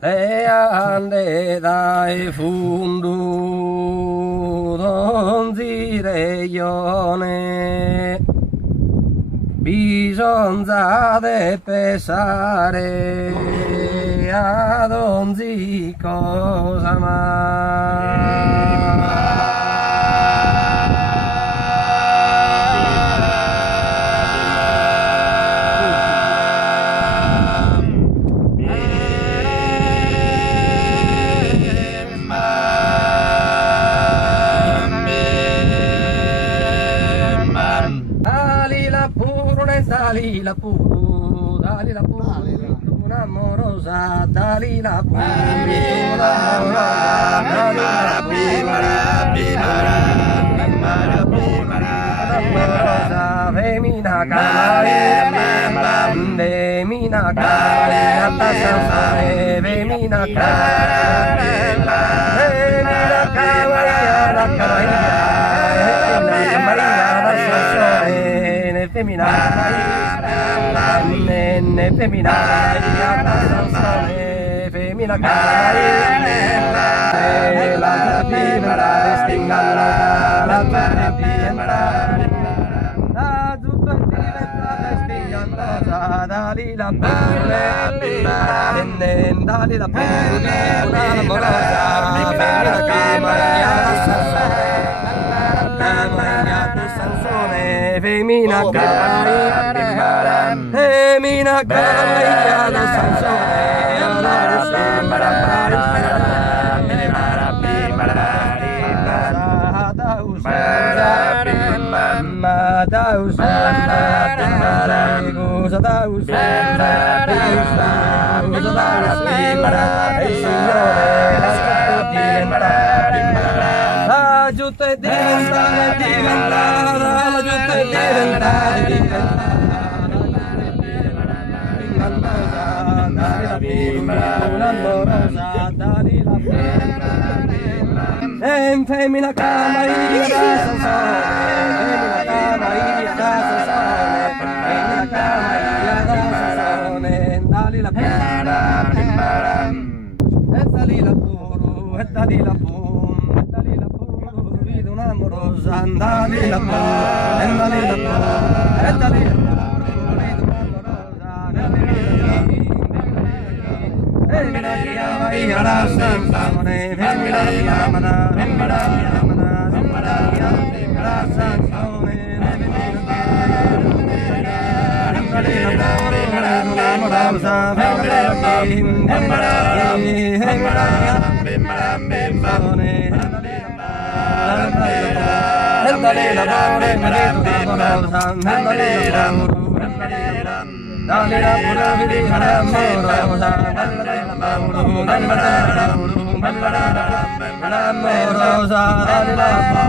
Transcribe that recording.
E ande dai fundu non zireione bisogna de pesare ad ogni cosa dali la pure, una amorosa, dali la pure, una amorosa, femina cari, femina cari, femina cari, femina nenne femina femina la pimara stingala la pimara la tutto diventa stingala dali la pure nenne dali la pure una amorosa femina femina cari, femina cari, alla Sansone, alla la giutta è diventata, la giutta è diventata. Femmina camaria da Sansone, femmina camaria da Sansone, femmina camaria da Sansone, dali la pera, e dali la puru, e dali la pum, e dali la puru, vedo un'amorosa, dali la puru, e dali la puru, e dali la puru, vedo un'amorosa, dali la puru. Femmina chiama la Sansone, femmina chiamana, femmina chiamana, femmina chiama la Sansone, dale la pura vida amorosa, amorosa, dale la Sansone,